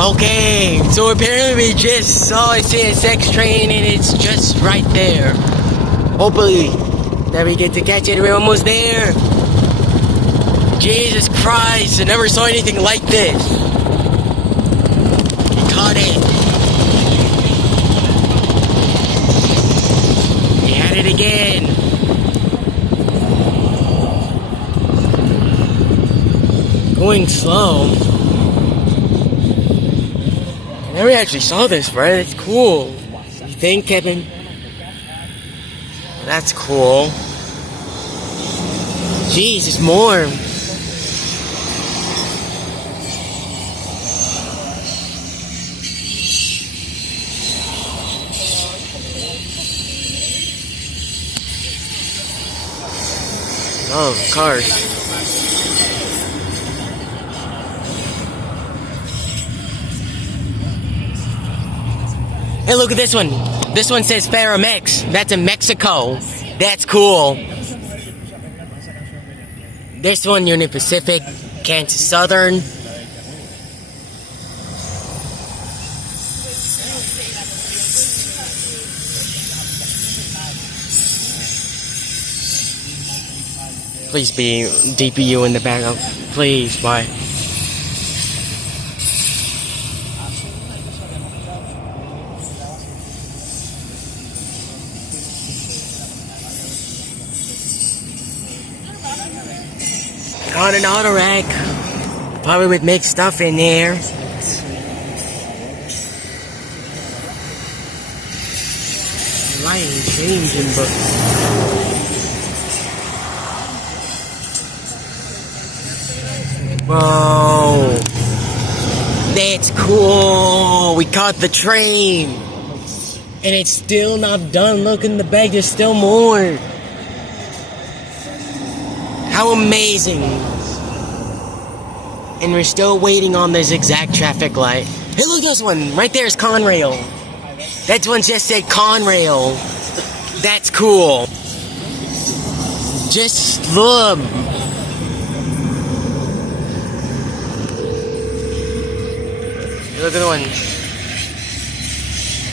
Okay, so apparently we just saw a CSX train and it's just right there. Hopefully that we get to catch it. We're almost there. Jesus Christ, I never saw anything like this. We caught it. We had it again. Going slow. I never actually saw this, right? It's cool. You think, Kevin? That's cool. Jeez, it's more. Oh, cars. Hey, look at this one. This one says Ferromex. That's in Mexico. That's cool. This one, Union Pacific, Kansas Southern. Please be DPU in the back. Please, bye. Got an auto rack, probably with mixed stuff in there. Lighting changing, but whoa, that's cool. We caught the train, and it's still not done. Look in the bag, there's still more. How amazing. And we're still waiting on this exact traffic light. Hey, look at this one. Right there is Conrail. That one just said Conrail. That's cool. Just look. Look at the one.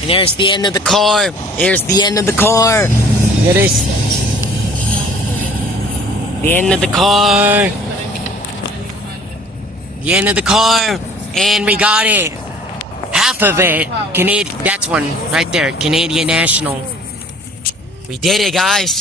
And there's the end of the car. There's the end of the car. There is the end of the car. The end of the car. And we got it. Half of it. Canadian. That's one right there. Canadian National. We did it, guys.